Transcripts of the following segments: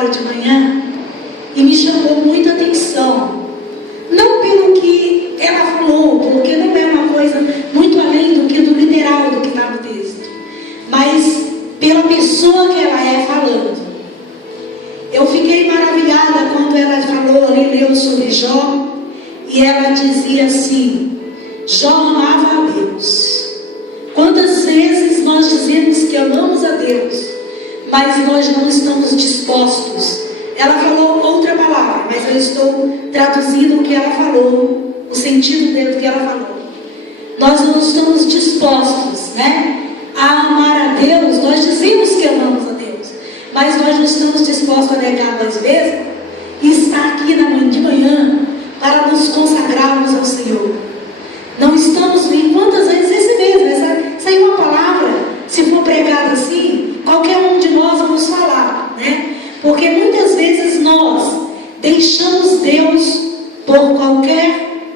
palavra de manhã e me chamou muita atenção. Não pelo que ela falou, porque não é uma coisa muito além do que do literal do que está no texto, mas pela pessoa que ela é falando. Eu fiquei maravilhada quando ela falou ali, leu sobre Jó, e ela dizia assim: Jó amava a Deus. Quantas vezes nós dizemos que amamos a Deus, mas nós não estamos dispostos. Ela falou outra palavra, mas eu estou traduzindo o que ela falou, o sentido do que ela falou. Nós não estamos dispostos, a amar a Deus. Nós dizemos que amamos a Deus, mas nós não estamos dispostos a negar nós mesmos e estar aqui de manhã para nos consagrarmos ao Senhor. Não estamos vendo quantas vezes esse mesmo, essa aí é uma palavra, se for pregada assim, qualquer um de nós vamos falar, porque muitas vezes nós deixamos Deus por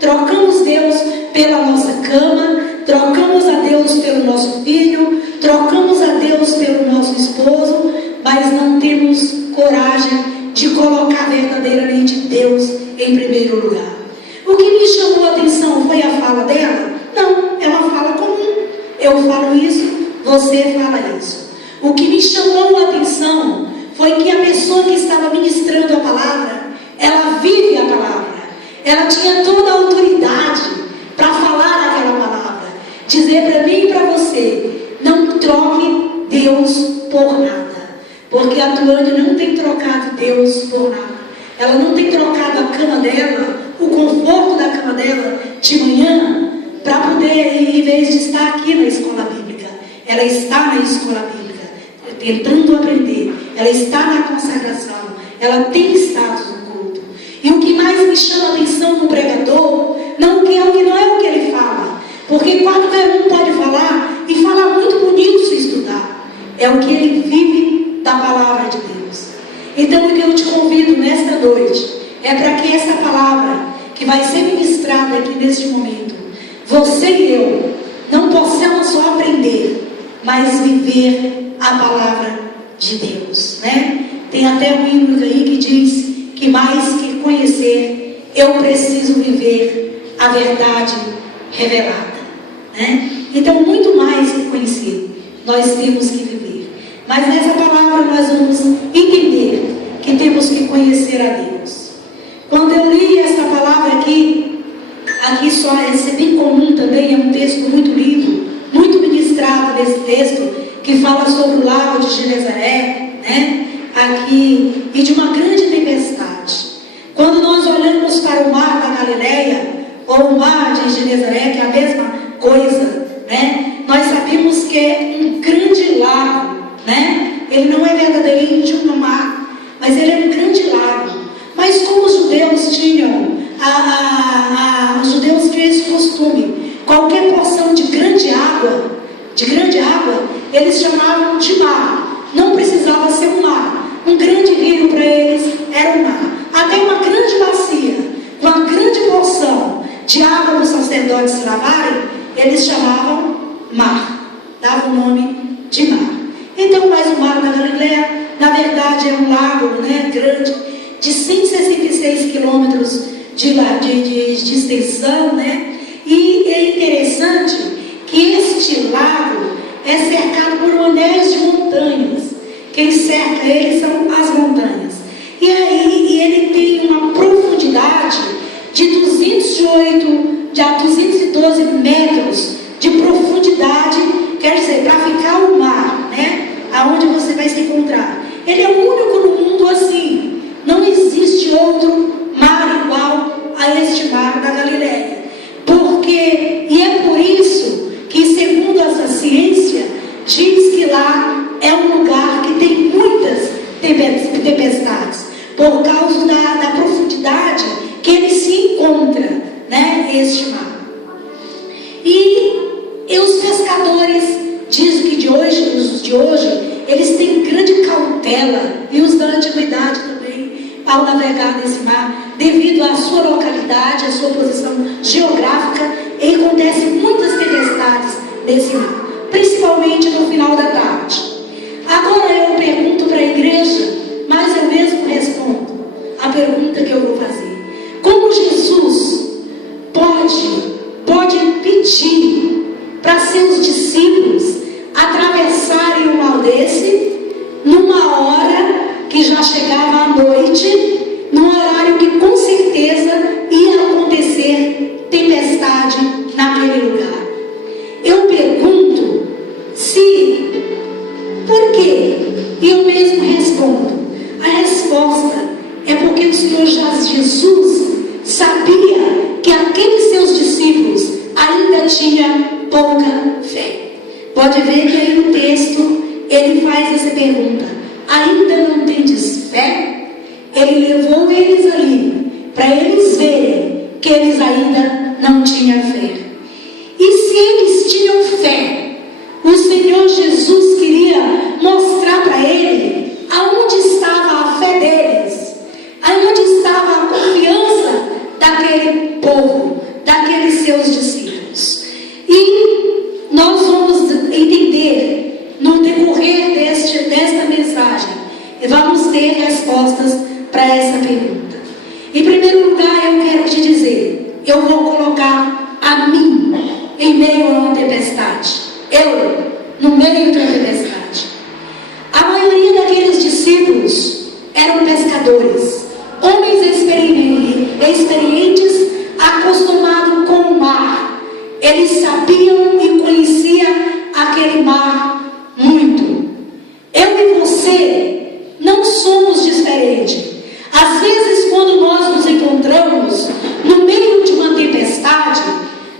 trocamos Deus pela nossa cama, trocamos a Deus pelo nosso filho, trocamos a Deus pelo nosso esposo, mas não temos coragem de colocar verdadeiramente Deus em primeiro lugar. O que me chamou a atenção foi a fala dela? Não, é uma fala comum. Eu falo isso, você fala isso. O que me chamou a atenção foi que a pessoa que estava ministrando a palavra, ela vive a palavra. Ela tinha toda a autoridade para falar aquela palavra. Dizer para mim e para você: não troque Deus por nada. Porque a Tuane não tem trocado Deus por nada. Ela não tem trocado a cama dela, o conforto da cama dela de manhã, para poder, em vez de estar aqui na escola bíblica, ela está na escola bíblica, tentando aprender. Ela está na consagração. Ela tem estado no culto. E o que mais me chama a atenção no pregador, não é o que ele fala, porque qualquer um pode falar e falar muito bonito se estudar. É o que ele vive da palavra de Deus. Então, o que eu te convido nesta noite é para que essa palavra que vai ser ministrada aqui neste momento, você e eu não possamos só aprender, mas viver a palavra de Deus, Tem até um hino aí que diz que mais que conhecer, eu preciso viver a verdade revelada, Então, muito mais que conhecer, nós temos que viver. Mas nessa palavra nós vamos entender que temos que conhecer a Deus. Quando eu li essa palavra aqui só é bem comum também, é um texto muito lindo, muito ministrado nesse texto, que fala sobre o lago de Genezaré, aqui, e de uma grande tempestade. Quando nós olhamos para o mar da Galileia, ou o mar de Genezaré, que é a mesma coisa, nós sabemos que é um grande lago, Ele não é verdadeiramente um mar, mas ele é um grande lago. Mas como os judeus tinham, os judeus tinham esse costume, qualquer porção de grande água, eles chamavam de mar. Não precisava ser um mar. Um grande rio para eles era um mar. Até uma grande bacia, uma grande porção de água para os sacerdotes se lavarem, eles chamavam mar. Davam o nome de mar. Então, mais o mar da Galileia, na verdade, é um lago grande, de 166 quilômetros de extensão, E é interessante que este lago é cercado por anéis de montanhas. Quem cerca ele são as montanhas. E aí ele tem uma profundidade de 212 metros de profundidade, quer dizer, para ficar o mar, aonde você vai se encontrar. Ele é o único no mundo assim. Não existe outro mar igual a este mar da Galileia. E é por isso que, segundo essa ciência, diz que lá é um lugar que tem muitas tempestades, por causa da profundidade que ele se encontra, este mar. E os pescadores dizem que os de hoje, eles têm grande cautela, e os da antiguidade também, ao navegar nesse mar, devido à sua localidade, à sua posição geográfica, e acontecem muitas tempestades nesse mar, principalmente no final da tarde. Agora eu pergunto para a igreja, mas eu mesmo noite, num horário que com certeza ia acontecer tempestade naquele lugar. Eu pergunto se, por quê? E eu mesmo respondo. A resposta é porque o Senhor Jesus sabia que aqueles seus discípulos ainda tinham pouca fé. Pode ver que aí no texto ele faz essa pergunta: ainda não tendes fé? Ele levou eles ali para eles verem que eles ainda não tinham fé. E se eles tinham fé, o Senhor Jesus queria mostrar para ele aonde estava a fé deles, aonde estava a confiança daquele povo, daqueles seus discípulos. E nós vamos entender no decorrer desta mensagem, e vamos ter respostas para essa pergunta. Em primeiro lugar, eu quero te dizer, eu vou colocar a mim em meio a uma tempestade. Eu, no meio de uma tempestade. A maioria daqueles discípulos eram pescadores, homens experientes, acostumados com o mar. Eles sabiam e conheciam aquele mar muito. Eu e você não somos diferentes. Às vezes, quando nós nos encontramos no meio de uma tempestade,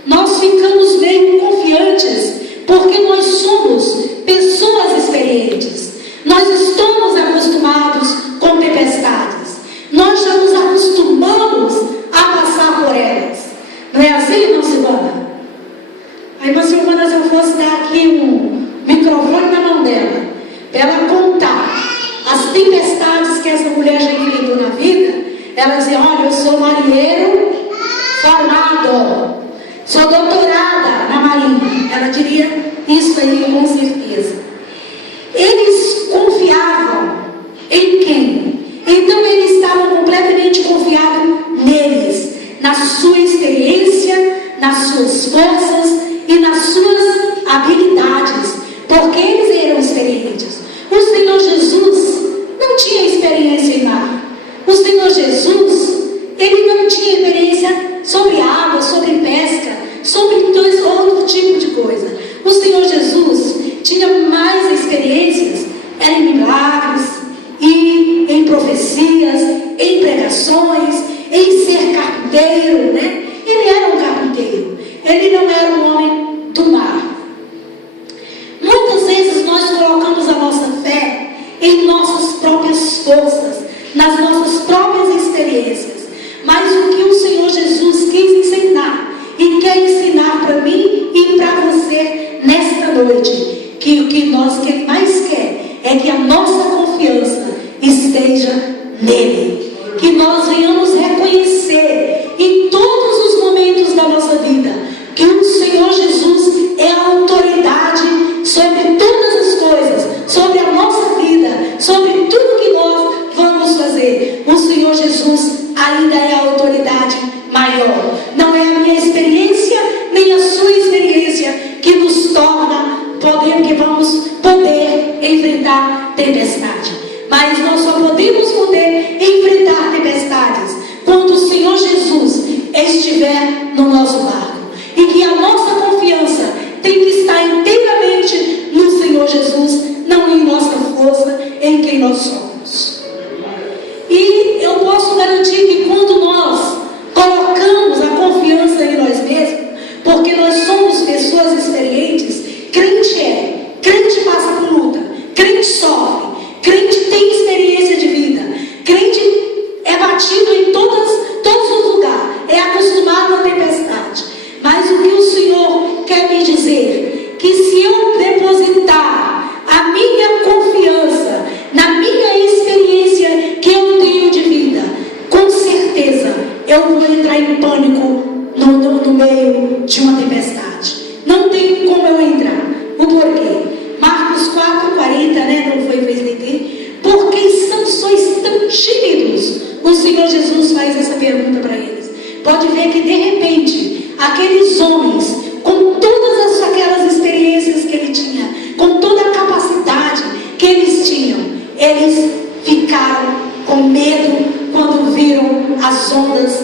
nós ficamos meio confiantes, porque nós somos pessoas experientes. Nós estamos acostumados com tempestades. Nós já nos acostumamos a passar por elas. Não é assim, irmã Silvana? A irmã Silvana, se eu fosse dar aqui um microfone na mão dela, para ela contar as tempestades que essa mulher já enfrentou na vida, ela dizia: olha, eu sou marinheiro formado, sou doutorada na marinha. Ela diria isso aí com certeza. Eles confiavam em quem? Então eles estavam completamente confiados neles, na sua experiência, nas suas forças e nas suas habilidades, porque eles eram experientes. O Senhor Jesus não tinha experiência em mar. O Senhor Jesus, ele não tinha experiência sobre água, sobre pesca, sobre outro tipo de coisa. O Senhor Jesus tinha mais experiências em milagres, e em profecias, em pregações, em ser carpinteiro, né? Ele era um carpinteiro, ele não era um homem do mar. Muitas vezes nós colocamos a nossa fé em nossas próprias forças, nas nossas próprias experiências. Mas o que o Senhor Jesus quis ensinar e quer ensinar para mim e para você nesta noite, que o que Ele mais quer é que a nossa confiança esteja nele. Que nós venhamos reconhecer em todos os momentos da nossa vida que o Senhor Jesus é a autoridade sobre todas as coisas, sobre a nossa vida, sobre tudo que nós vamos fazer. O Senhor Jesus ainda é a autoridade maior. Não é a minha experiência nem a sua experiência que nos torna que vamos poder enfrentar tempestade. Mas nós só podemos poder enfrentar tempestades quando o Senhor Jesus estiver no nosso barco. E que a nossa confiança tem que estar inteiramente no Senhor Jesus, não em nossa força, em quem nós somos. E eu posso garantir que quando nós colocamos a confiança em nós mesmos, porque nós somos pessoas experientes, crente passa por luta, crente sofre, crente tem experiência de vida, crente é batido em todos os lugares, é acostumado à tempestade. Mas o que o Senhor quer me dizer? Que se eu depositar a minha confiança na minha experiência que eu tenho de vida, com certeza eu vou entrar em pânico no meio de uma tempestade. Não tem como eu entrar. O porquê? Marcos 4:40, né? Não foi entender? Por que sois tão tímidos? O Senhor Jesus faz essa pergunta para eles. Pode ver que de repente aqueles homens, com todas aquelas experiências que ele tinha, com toda a capacidade que eles tinham, eles ficaram com medo quando viram as ondas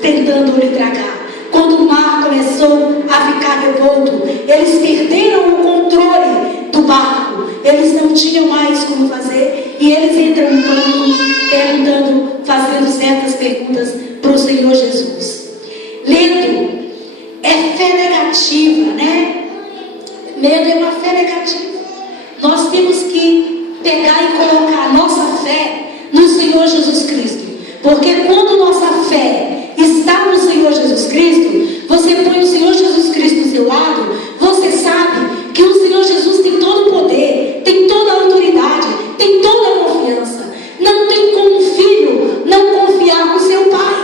tentando lhe tragar. Quando o mar começou a ficar revolto, eles perderam o controle do barco. Eles não tinham mais como fazer e eles entram em pânico, perguntando, fazendo certas perguntas para o Senhor Jesus. Medo é fé negativa, né? Medo é uma fé negativa. Nós temos que pegar e colocar a nossa fé no Senhor Jesus Cristo. Porque quando nossa fé está no Senhor Jesus Cristo, você põe o Senhor Jesus Cristo do seu lado, você sabe que o Senhor Jesus tem todo o poder, tem toda a autoridade, tem toda a confiança. Não tem como um filho não confiar no seu pai.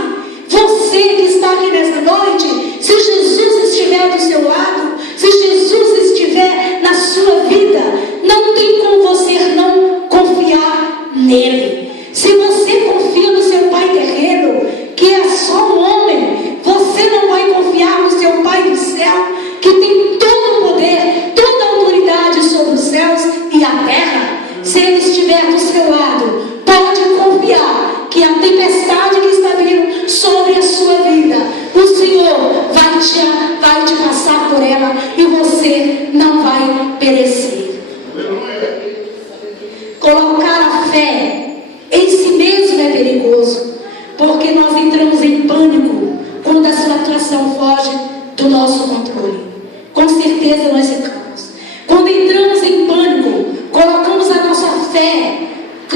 Você que está aqui nessa noite, se Jesus estiver do seu lado, se Jesus estiver na sua vida, não tem como você não confiar nele. Se você confia no seu pai terreno, que é só um homem, você não vai confiar no seu pai do céu, que tem todo o poder, toda a autoridade sobre os céus e a terra. Se ele estiver do seu lado, pode confiar que a tempestade que está vindo sobre a sua vida, o Senhor vai te passar por ela e você não vai perecer. Colocar a fé em si mesmo é perigoso, porque nós entramos em pânico quando a situação foge do nosso controle. Com certeza nós ficamos. Quando entramos em pânico, colocamos a nossa fé,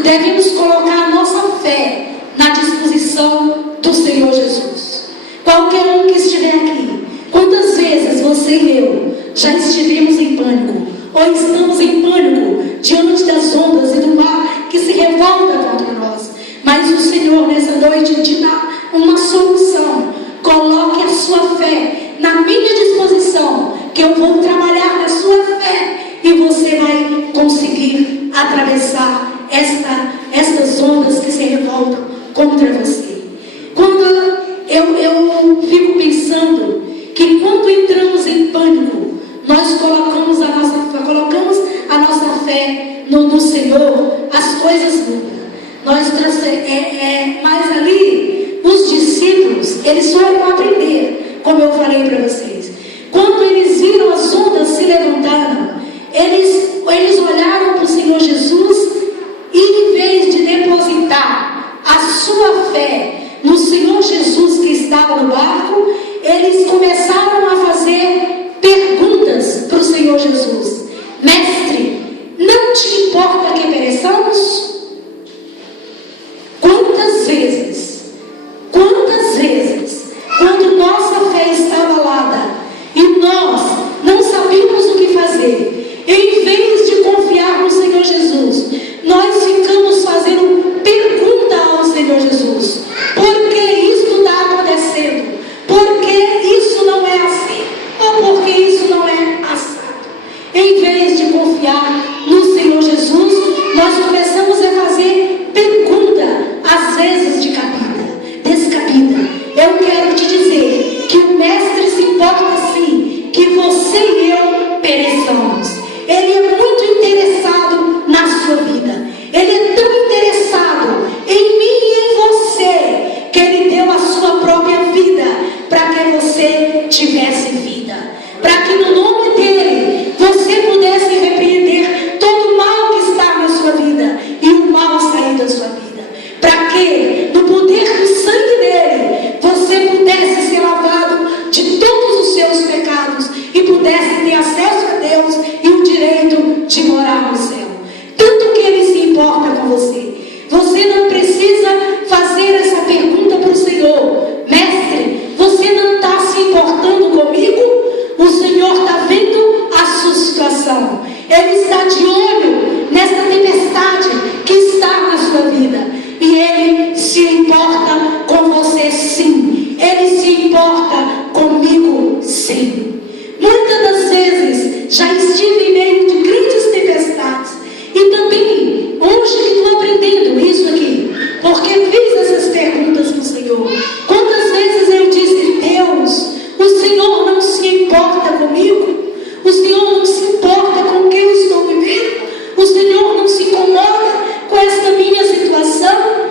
devemos colocar a nossa fé na disposição do Senhor Jesus. Qualquer um que estiver aqui, quantas vezes você e eu já estivemos em pânico, ou estamos em pânico diante das ondas e do mar que se revolta contra nós, mas o Senhor nessa noite te dá uma solução. Coloque a sua fé na minha disposição, que eu vou trabalhar na sua fé e você vai conseguir atravessar estas ondas que se revoltam contra você. Quando eu fico pensando que quando entramos em pânico, nós colocamos a nossa fé no Senhor, as coisas mudam. Mas ali, os discípulos, eles foram aprender, como eu falei para vocês. Quando eles viram as ondas se levantando, eles olharam para o Senhor Jesus e, em vez de depositar a sua fé no Senhor Jesus que estava no barco, eles começaram a fazer perguntas para o Senhor Jesus. Mestre, não te importa que pereçamos? Quantas vezes, quando nossa fé está abalada e nós não sabemos o que fazer, em vez de confiar no Senhor Jesus, nós ficamos fazendo pergunta ao Senhor Jesus: por que isso está acontecendo? Por que isso não é assim? Ou por que isso não é assado? Em vez de confiar no Senhor Jesus, nós começamos a fazer pergunta, às vezes descabida. Eu quero te dizer que o Mestre se importa sim que você e eu pereçamos. Ele é muito interessado na sua vida. Ele é tão interessado em mim e em você, que Ele deu a sua própria vida para que você tivesse vida, para que no nome dEle você pudesse repreender todo o mal que está na sua vida e o mal sair da sua vida, para que no poder do sangue dEle você pudesse ser lavado de todos os seus pecados e pudesse ter acesso a Deus e o direito de morar no céu. Tanto que Ele se importa com você. Você não precisa fazer essa pergunta para o Senhor: Mestre, você não está se importando comigo? O Senhor está vendo a sua situação. Ele está de olho nessa tempestade que está na sua vida. E Ele se importa com você sim. Ele se importa comigo sim. Muitas das vezes já estive em meio de grandes tempestades. E também, hoje que estou aprendendo isso aqui, porque fiz essas perguntas para o Senhor. Quantas vezes eu disse: Deus, o Senhor não se importa comigo? O Senhor não se importa com o que eu estou vivendo? O Senhor não se incomoda com esta minha situação?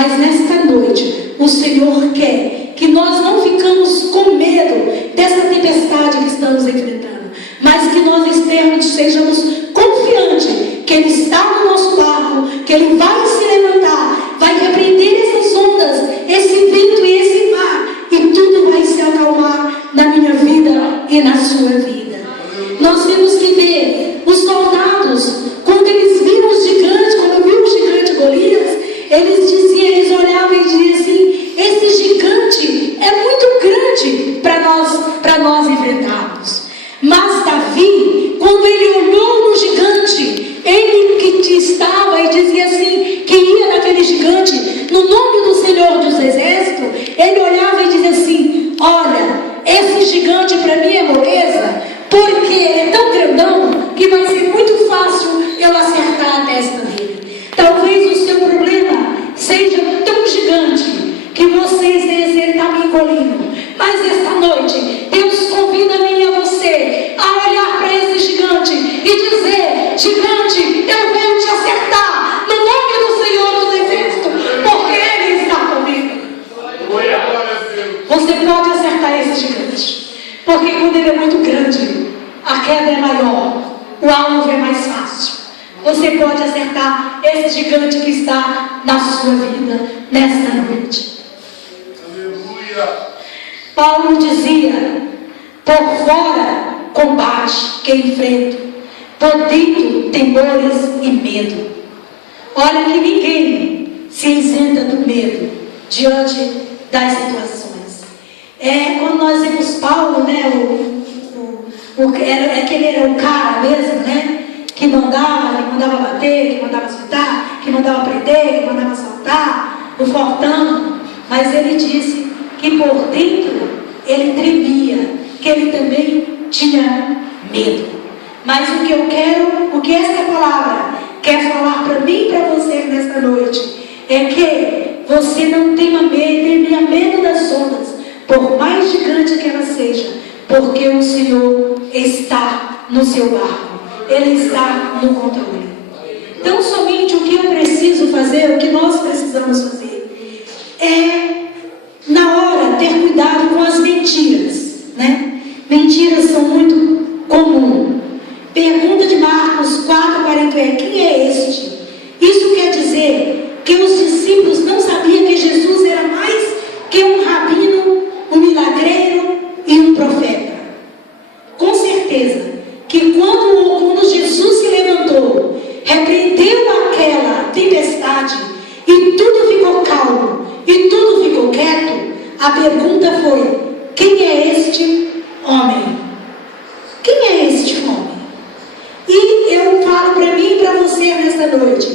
Mas nesta noite, o Senhor quer que nós não ficamos com medo dessa tempestade que estamos enfrentando, mas que nós sejamos confiantes que Ele está no nosso barco, que Ele vai se levantar, vai repreender essas ondas, esse vento e esse mar, e tudo vai se acalmar na minha vida e na sua vida. Nós temos que ver os soldados, quando eles viram os gigantes, quando viram o gigante Golias, eles olhavam e diziam assim: esse gigante é muito grande para nós enfrentarmos. Mas Davi, quando ele olhou no gigante, ele que estava e dizia assim, que ia naquele gigante, no nome do Senhor dos Exércitos, ele olhava e dizia assim: olha, esse gigante para mim é moleza, porque ele é tão grandão que vai ser muito fácil eu acertar a testa dele. Talvez o seu problema seja tão gigante que você está me engolindo, mas esta noite Deus convida a mim e a você a olhar para esse gigante e dizer: gigante, eu venho te acertar no nome do Senhor dos Exércitos, porque Ele está comigo. Você pode acertar esse gigante, porque quando ele é muito grande, a queda é maior, o alvo é mais fácil. Você pode acertar esse gigante que está na sua vida nesta noite. Paulo dizia: por fora combate que enfrento, por dentro temores e medo. Olha que ninguém se isenta do medo diante das situações. Quando nós vemos Paulo, né, que ele era o cara mesmo, né, que mandava bater, que mandava escutar, que mandava prender, que mandava assaltar, o fortão. Mas ele disse que por dentro ele tremia, que ele também tinha medo. Mas o que essa palavra quer falar para mim e para você nesta noite, é que você não tenha medo das ondas, por mais gigante que ela seja, porque o Senhor está no seu barco, Ele está no controle. Então somente o que eu preciso fazer, o que nós precisamos fazer, é na hora ter cuidado com as mentiras, né? Mentiras são muito comuns. Pergunta de Marcos 4:40 é: quem é este? Isso quer dizer que os discípulos não sabiam que Jesus era mais que um rabino, um milagreiro e um profeta. Com certeza que quando Jesus se levantou, repreendeu aquela tempestade e tudo ficou calmo e tudo ficou quieto, a pergunta foi: quem é este homem? Quem é este homem? E eu falo para mim e para você nesta noite,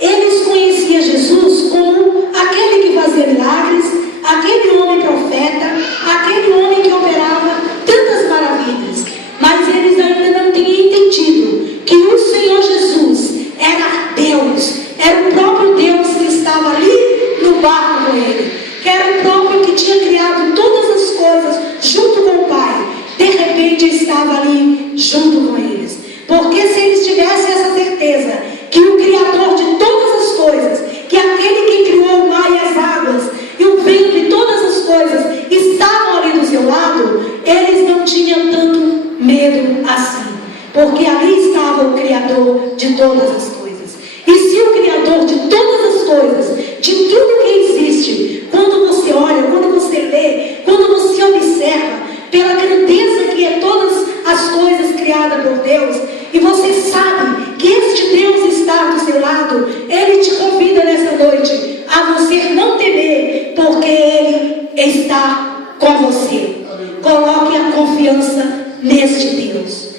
eles conheciam Jesus como aquele que fazia milagres, aquele homem profeta, aquele homem que operava tantas maravilhas, mas eles ainda não tinham entendido que o Senhor Jesus era Deus, era o próprio Deus que estava ali no barco com ele, que era o próprio que tinha criado todas as coisas junto com o Pai, de repente estava ali junto com eles. Porque se eles tivessem essa certeza que o Criador de todas as coisas, que aquele que criou o mar e as águas e o vento e todas as coisas estavam ali do seu lado, eles não tinham tanto medo assim, porque ali estava o Criador de todas as coisas. E se o Criador de todas as coisas, de tudo que existe, quando você olha, quando você lê, quando você observa, pela grandeza que é todas as coisas criadas por Deus, e você sabe que este Deus está do seu lado, Ele te convida nessa noite a você não temer, porque Ele está com você. Coloque a confiança neste Deus.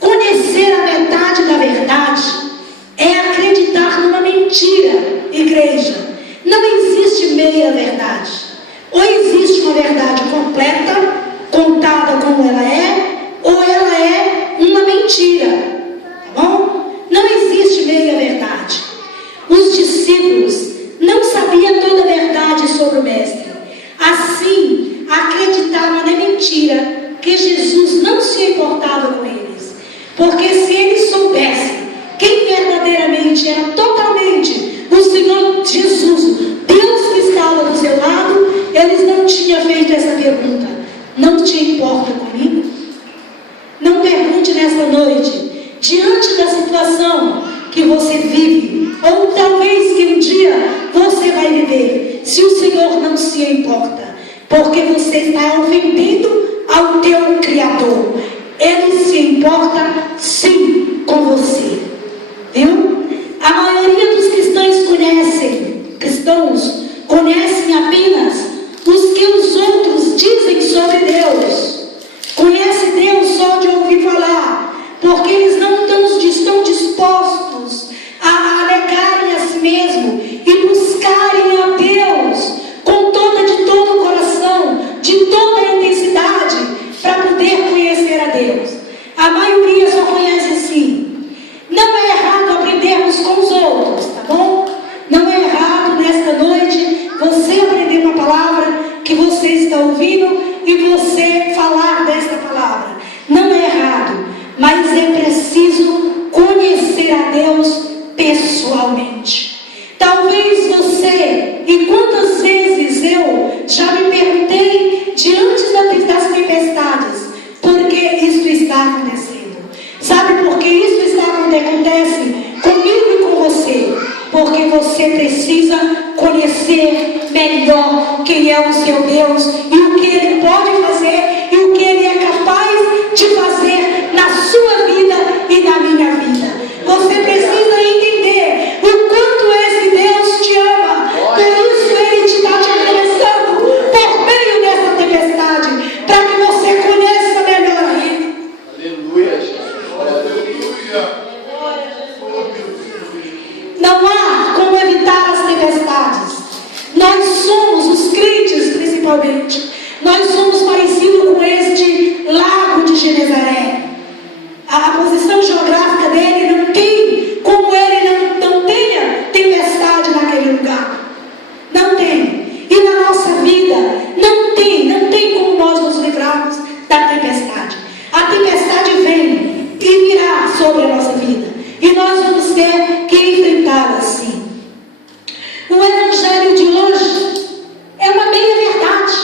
Conhecer a metade da verdade é acreditar numa mentira, igreja. Não existe meia verdade. Ou existe uma verdade completa, contada como ela é, ou ela é uma mentira, tá bom? Não existe meia verdade. Os discípulos não sabiam toda a verdade sobre o Mestre. Assim, acreditavam na mentira, que Jesus não se importava com eles. Porque se eles soubessem quem verdadeiramente era totalmente o Senhor Jesus, Deus pergunta: não te importa comigo? Não pergunte nesta noite, diante da situação que você vive, ou talvez que um dia você vai viver, se o Senhor não se importa, porque você está ofendendo ao teu Criador. Ele se importa sim com você, viu? A maioria dos cristãos conhecem apenas os que os outros dizem sobre Deus. Conhece Deus só de ouvir falar, porque eles não estão dispostos a negarem a si mesmo e buscarem a Deus de todo o coração, de toda a intensidade, para poder conhecer a Deus. A maioria só conhece assim. Não é errado aprendermos com os outros, tá bom? Não é errado nesta noite você aprender uma palavra que você está ouvindo e você falar desta palavra. Não é errado, mas é preciso conhecer a Deus pessoalmente. Talvez você, e quantas vezes eu já me perguntei diante das tempestades, por que isto está acontecendo? Sabe por que isso acontece comigo e com você? Porque você precisa conhecer melhor quem é o seu Deus e o que Ele pode fazer e o que Ele é capaz de fazer na sua vida e na minha vida. Você precisa entender o quanto esse Deus te ama. Por isso Ele te está te atravessando por meio dessa tempestade, para que você conheça melhor a Ele. Aleluia, Jesus. Aleluia. Não há como evitar as tempestades. Nós somos, os crentes principalmente, nós somos parecidos com este lago de Genezaré. A posição geográfica dele não tem como ele não tenha tempestade naquele lugar. Não tem. E na nossa vida não tem como nós nos livrarmos da tempestade. A tempestade vem e virá sobre a nossa vida, e nós vamos ter que enfrentá-la assim. O evangelho de hoje é uma meia-verdade.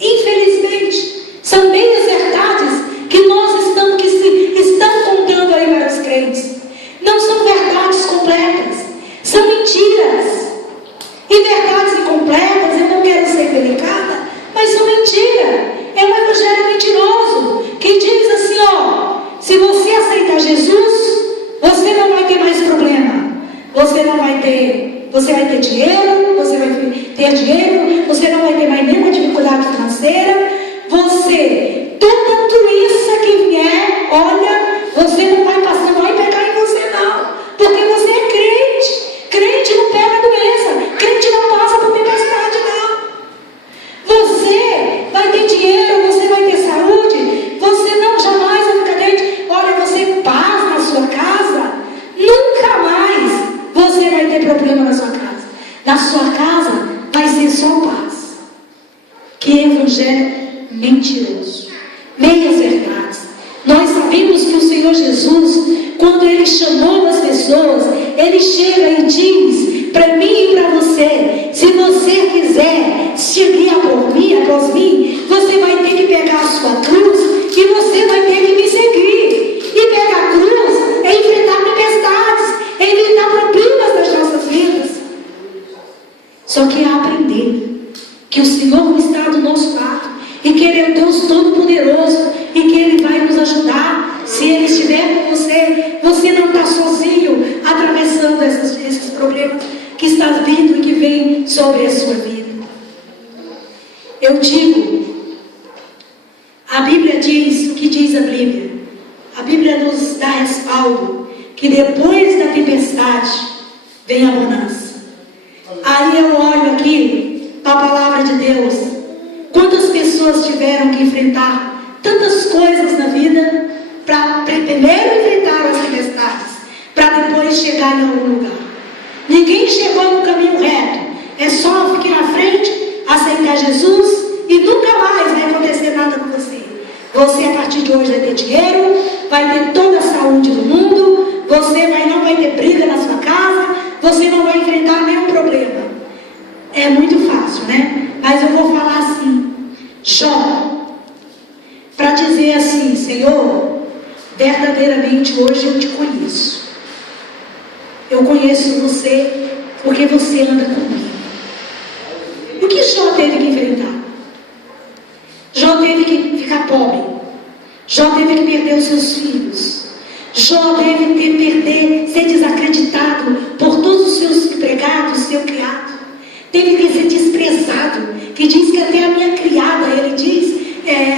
Infelizmente, são meias-verdades que estão contando aí para os crentes. Não são verdades completas, são mentiras. E verdades incompletas, eu não quero ser delicada, mas são mentiras. É um evangelho mentiroso que diz assim, ó: se você aceitar Jesus, você não vai ter mais problema. Você vai ter dinheiro, você não vai ter mais nenhuma dificuldade financeira. Toda doença que vier, olha, você não vai pegar em você não, porque você é crente. Crente não pega doença, crente não passa por tempestade não. Você vai ter dinheiro, você vai ter saúde, você não jamais vai ficar doente. Olha, você paz na sua casa, nunca mais você vai ter problema na sua casa. Na sua casa vai ser só paz. Que evangelho mentiroso. Meias verdades. Nós sabemos que o Senhor Jesus, quando Ele chamou as pessoas, Ele chega e diz para mim e para você: se você quiser seguir após mim, você vai ter que pegar a sua cruz e você vai ter que me seguir. E pegar a cruz é enfrentar tempestades, é enfrentar problemas das nossas vidas. Só que é aprender que o Senhor está do nosso lado e que Ele é o Deus Todo-Poderoso e que Ele vai nos ajudar. Se Ele estiver com você, você não está sozinho atravessando esses problemas que estão vindo e que vêm sobre a sua vida. Eu digo, a Bíblia diz, o que diz a Bíblia? A Bíblia nos dá respaldo que depois da tempestade vem a bonança. Aí eu olho aqui a palavra de Deus. Quantas pessoas tiveram que enfrentar tantas coisas na vida para primeiro enfrentar as tempestades, para depois chegar em algum lugar. Ninguém chegou no caminho reto. É só ficar na frente, aceitar Jesus e nunca mais vai acontecer nada com você. Você a partir de hoje vai ter dinheiro, vai ter toda a saúde do mundo, você não vai ter briga na sua casa, você não vai enfrentar nenhum problema. É muito fácil, né? Mas eu vou falar assim: verdadeiramente hoje eu te conheço. Eu conheço você porque você anda comigo. O que Jó teve que enfrentar? Jó teve que ficar pobre. Jó teve que perder os seus filhos. Jó teve que ser desacreditado por todos os seus empregados, seu criado. Teve que ser desprezado, que diz que até a minha criada, ele diz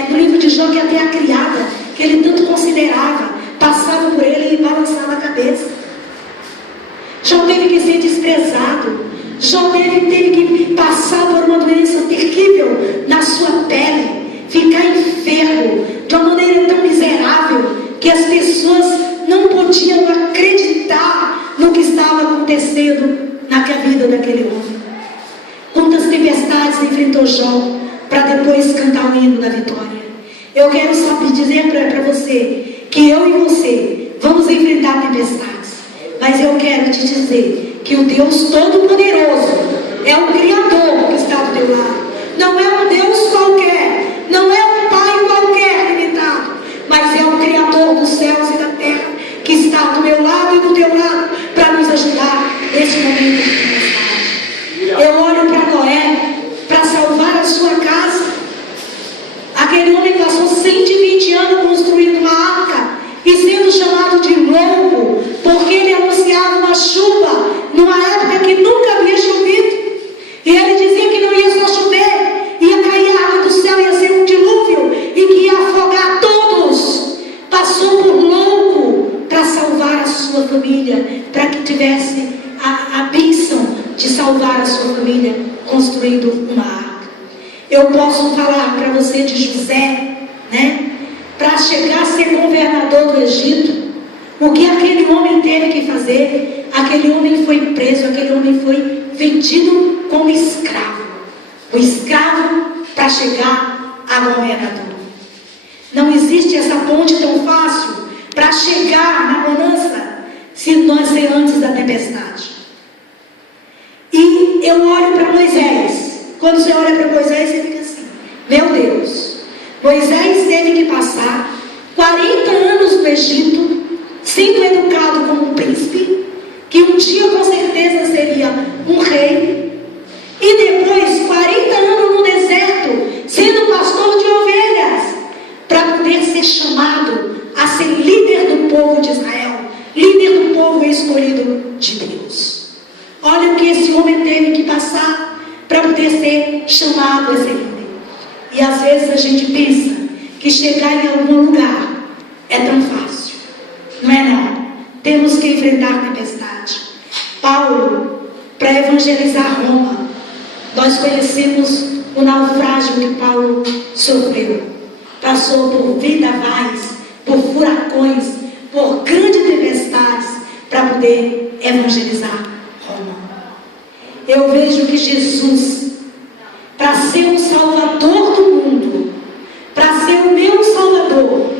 no livro de Jó que até a criada, que ele tanto considerava, passava por ele e balançava a cabeça. Jó teve que ser desprezado. Jó teve que passar por uma doença terrível na sua pele, ficar enfermo de uma maneira tão miserável que as pessoas não podiam acreditar no que estava acontecendo na vida daquele homem. Quantas tempestades enfrentou Jó para depois cantar o hino da vitória. Eu quero só dizer para você que eu e você vamos enfrentar tempestades, mas eu quero te dizer que o Deus Todo-Poderoso é o Criador que está do teu lado. Não é um Deus qualquer, não é um Pai qualquer limitado, mas é o Criador dos céus e da terra que está do meu lado e do teu lado para nos ajudar neste momento de tempestade. Eu olho para Noé para salvar a sua casa. Aquele homem passou 120 anos construindo uma arca e sendo chamado de louco porque ele anunciava uma chuva numa época que nunca havia chovido. E ele dizia que não ia só chover, ia cair a água do céu, ia ser um dilúvio e que ia afogar todos. Passou por louco para salvar a sua família, para que tivesse a bênção de salvar a sua família, construindo uma arca. Eu posso falar para você de José, né? Para chegar a ser governador do Egito, o que aquele homem teve que fazer? Aquele homem foi preso, aquele homem foi vendido como escravo. O escravo para chegar a governador. Não existe essa ponte tão fácil para chegar na bonança se não ser antes da tempestade. E eu olho para Moisés. Quando você olha para Moisés, você fica assim: meu Deus, Moisés teve que passar 40 anos no Egito, sendo educado como um príncipe, que um dia com certeza seria um rei, e depois 40 anos no deserto, sendo pastor de ovelhas, para poder ser chamado a ser líder do povo de Israel, líder do povo escolhido de Deus. Olha o que esse homem teve que passar para poder ser chamado a ser líder. E às vezes a gente pensa que chegar em algum lugar é tão fácil. Não é não. Temos que enfrentar tempestade. Paulo, para evangelizar Roma, nós conhecemos o naufrágio que Paulo sofreu. Passou por vendavais, por furacões, por grandes tempestades para poder evangelizar Roma. Eu vejo que Jesus, para ser o Salvador do mundo, para ser o meu Salvador,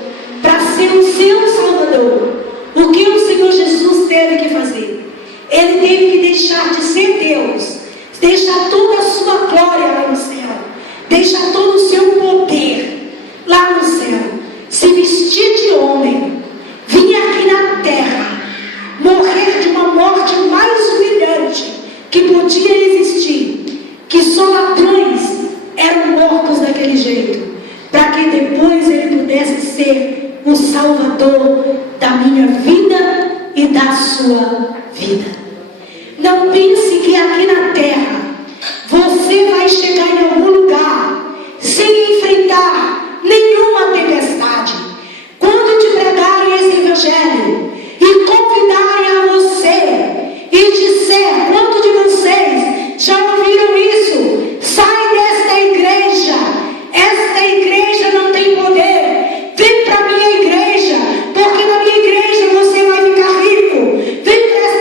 para ser o seu Salvador, o que o Senhor Jesus teve que fazer? Ele teve que deixar de ser Deus, deixar toda a sua glória lá no céu, deixar todo o seu poder lá no céu, se vestir de homem, vir aqui na terra, morrer de uma morte mais humilhante que podia existir, que só ladrões eram mortos daquele jeito, para que depois ele pudesse ser o Salvador da minha vida e da sua vida. Não pense que aqui na terra você vai chegar em algum lugar sem enfrentar nenhuma tempestade. Quando te pregarem esse evangelho e convidarem a você e disser: quantos de vocês já ouviram isso? Sai desta igreja, esta igreja não tem poder, vem para a minha igreja, porque na minha igreja você vai ficar rico, vem para esta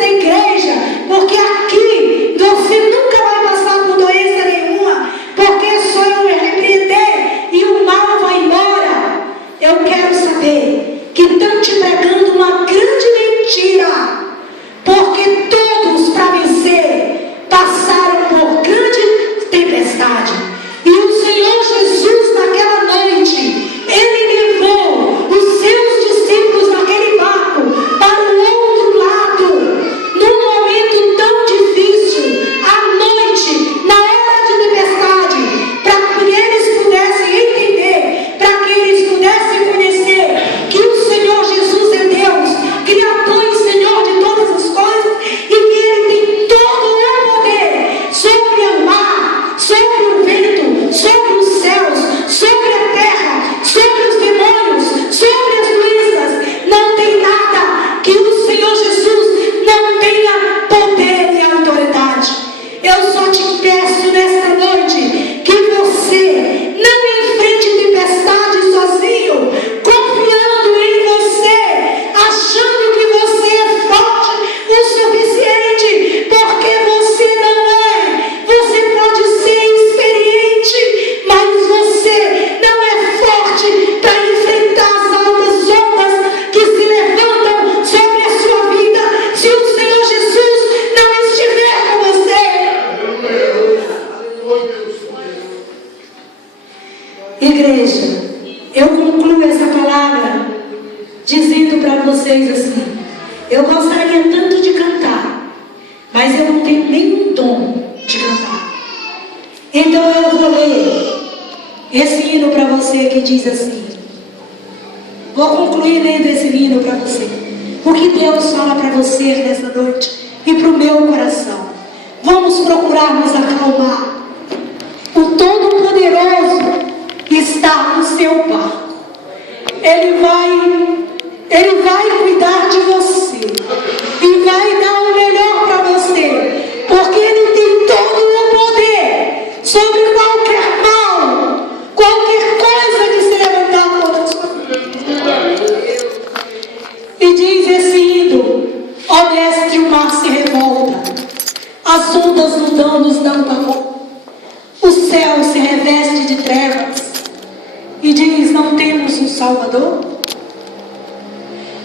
concluo essa palavra dizendo para vocês assim: eu gostaria tanto de cantar, mas eu não tenho nenhum dom de cantar. Então eu vou ler esse hino para você que diz assim. Vou concluir lendo esse hino para você. O que Deus fala para você nessa noite e para o meu coração. Vamos procurar nos acalmar. O Todo-Poderoso está no seu barco. Ele vai cuidar de você e vai dar o melhor para você, porque Ele tem todo o poder sobre qualquer mal, qualquer coisa que se levantar contra a sua vida. E diz esse hino: ó mestre, o mar se revolta, as ondas nos dão pavor, o céu se reveste de trevas. E diz: não temos um Salvador?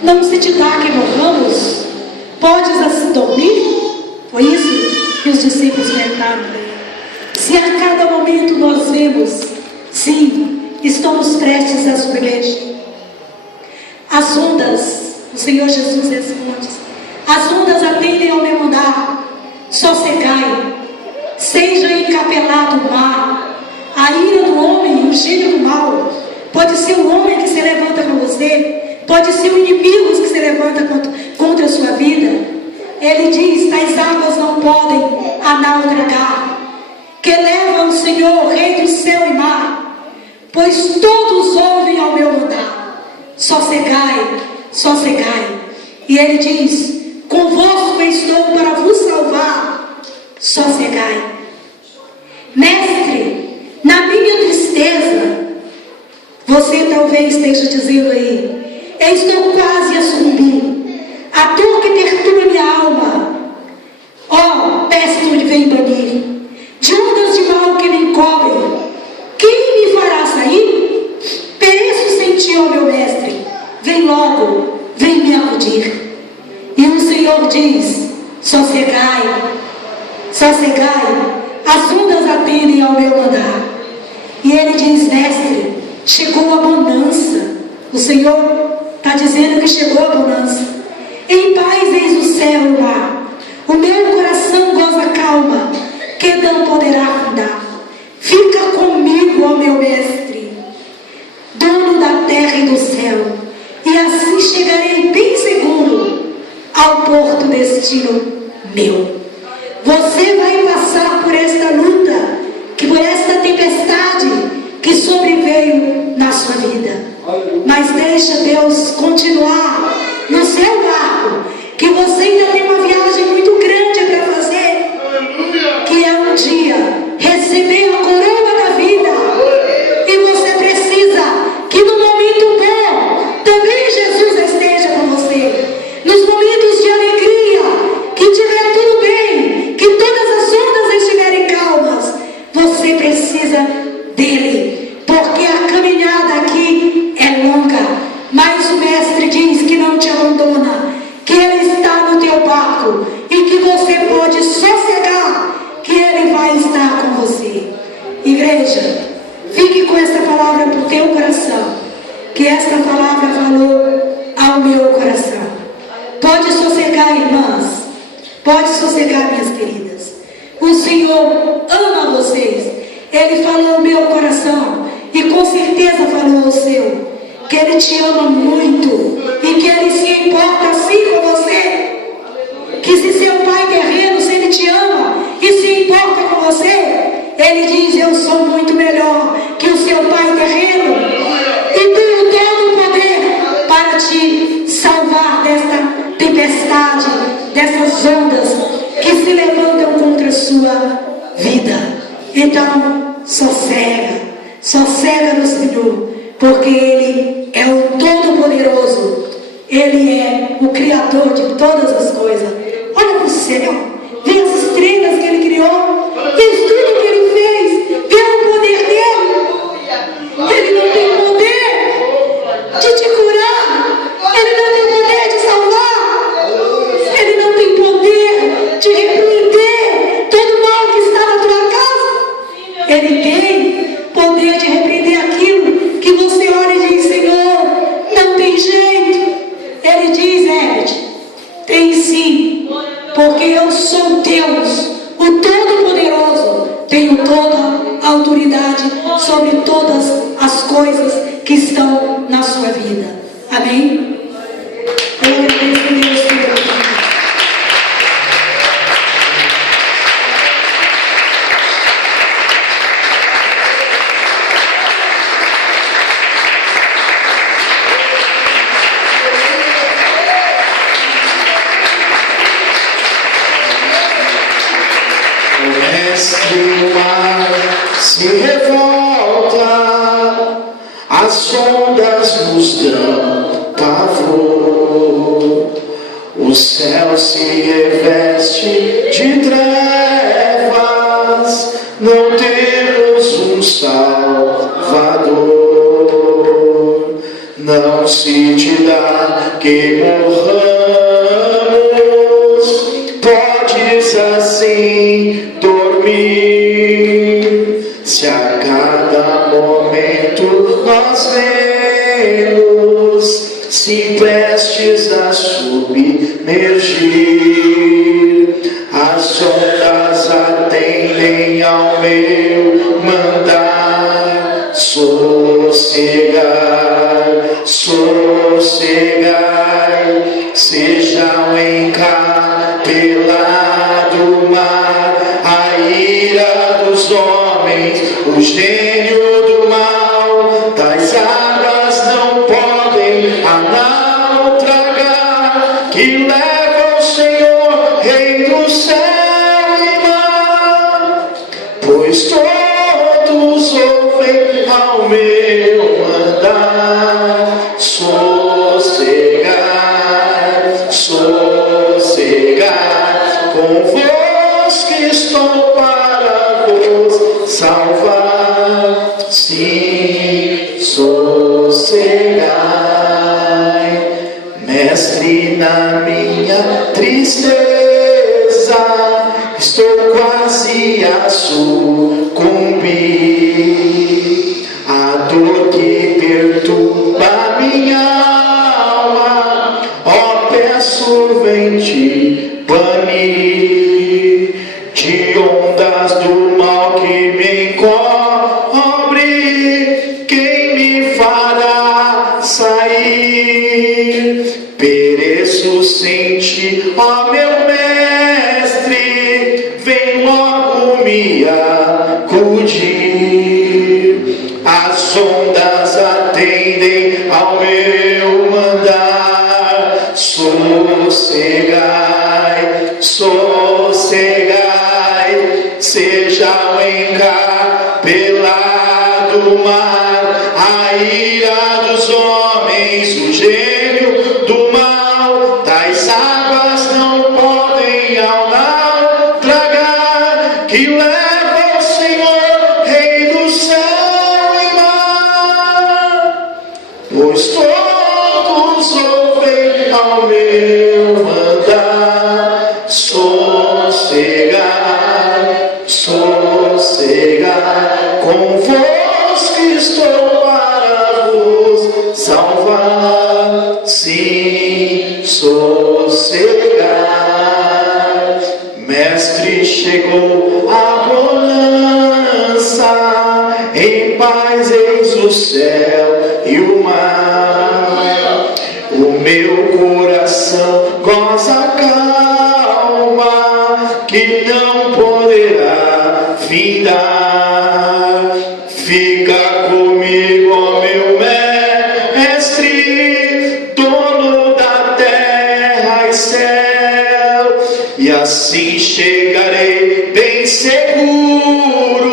Não se te dá que morramos? Podes assim dormir? Foi isso que os discípulos perguntaram. Se a cada momento nós vemos, sim, estamos prestes a submergir. As ondas, o Senhor Jesus responde: as ondas atendem ao meu mandar, sossegai, seja encapelado o mar. A ira do homem, o gênio do mal, pode ser o homem que se levanta com você, pode ser o inimigo que se levanta contra a sua vida. Ele diz: tais águas não podem a naufragar, que levam o Senhor, Rei do céu e mar, pois todos ouvem ao meu mandar, sossegai, sossegai. E ele diz: convosco estou para vos salvar, sossegai. Mestre, na minha tristeza, você talvez esteja dizendo aí: eu estou quase a sucumbir, a dor que perturba minha alma, ó, peço de vem banir, de ondas de mal que me encobrem, quem me fará sair? Pereço sem ti, ó meu mestre, vem logo, vem me acudir. E o Senhor diz: sossegai, sossegai, as ondas atendem ao meu mandar. E ele diz: mestre, chegou a bonança. O Senhor está dizendo que chegou a bonança. Em paz eis o céu e o mar. O meu coração goza calma, que não poderá afundar. Fica comigo, ó meu mestre, dono da terra e do céu, e assim chegarei bem seguro ao porto destino meu. Você vai passar por esta luta, por esta tempestade que sobreveio na sua vida. Mas deixa Deus continuar no seu barco, que você ainda tem uma viagem muito grande para fazer, que é um dia receber a coroa da vida. E você precisa que no momento bom também Jesus esteja com você. Nos momentos de alegria, que tiver tudo bem, que todas as ondas estiverem calmas, você precisa dele, porque a caminhada aqui é longa. Mas o mestre diz que não te abandona, que ele está no teu barco e que você pode sossegar, que ele vai estar com você. Igreja, fique com essa palavra para o teu coração, que esta palavra falou ao meu coração. Pode sossegar, irmãs, pode sossegar, minhas queridas. O Senhor ama vocês. Ele falou ao meu coração e com certeza falou ao seu, que Ele te ama muito e que Ele se importa assim com você. Que se seu pai terreno, se Ele te ama e se importa com você, Ele diz: eu sou muito melhor que o seu pai terreno e tenho todo o poder para te salvar desta tempestade, dessas ondas que se levantam contra a sua vida. Então, sossega no Senhor, porque Ele é o Todo-Poderoso, Ele é o Criador de todas as coisas. Olha para o céu, vê as estrelas que Ele criou, vê tudo que Ele fez, vê o poder dEle. Ele não tem poder de te curar, Ele não tem poder de salvar, Ele não tem poder de repreender todo mal que está na tua casa. Ele tem poder de repreender aquilo que você olha e diz: Senhor, tenho toda a autoridade sobre todas as coisas que estão na sua vida. Amém? Eu agradeço a Deus por isso. O mar se revolta, as ondas nos dão pavor, o céu se reveste de trevas, não temos um Salvador, não se te dá que morramos, podes assim dormir, se a cada momento nós vemos, se prestes a submergir, as ondas atendem ao meu mandar, sossegai, sossegai, sejam encapelado mar, a ira dos homens, o gênio do mal, das águas não podem a nau tragar, que leva o Senhor, Rei do céu e mar, pois todos ouvem ao meu mandar, sossegai, sossegai, convosco estou para vos salvar, sim, sossegai, mestre, na minha tristeza estou quase a sucumbir, a dor que perturba minha alma, ó, peço, vem te banir, de ondas do mal que me encobre, quem me fará sair? Pereço sem ti, ó meu mestre, vem logo me acudir, as ondas atendem ao meu mandar, sossegai, sossegai, seja o encapelado mar, a ira dos homens, o gênio do mal, tais águas não podem ao nau tragar, que leva o Senhor, Rei do céu e mar, pois todos ouvem ao meu mandar, sossegai, sossegai, convosco estou para vos salvar, sim, sossegai, mestre, chegou a bonança, em paz eis o céu e o mar, o meu coração goza calma, que não poderá findar, fica comigo, ó meu mestre, dono da terra e céu, e assim chegarei bem seguro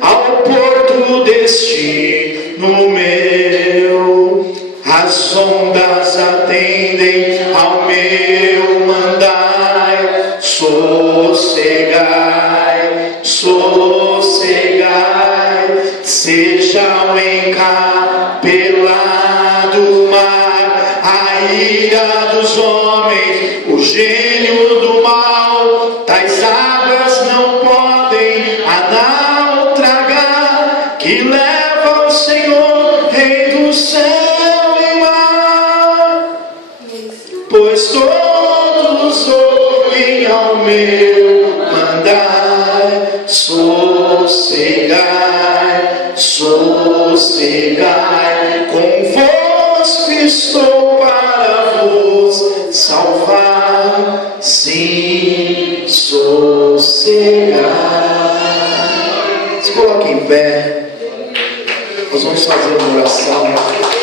ao porto destino meu, as ondas atendem ao meu mandar, sossegai, sossegai, seja o encapelado mar, a ira dos homens, o gênio do mal, tais águas não podem a nau tragar, que leva o Senhor, Rei do céu e mar, pois todos ouvem ao meu mandar, sossegai, sossegai, convosco estou para vos salvar, sim, sossegai. Se coloque em pé, nós vamos fazer uma oração.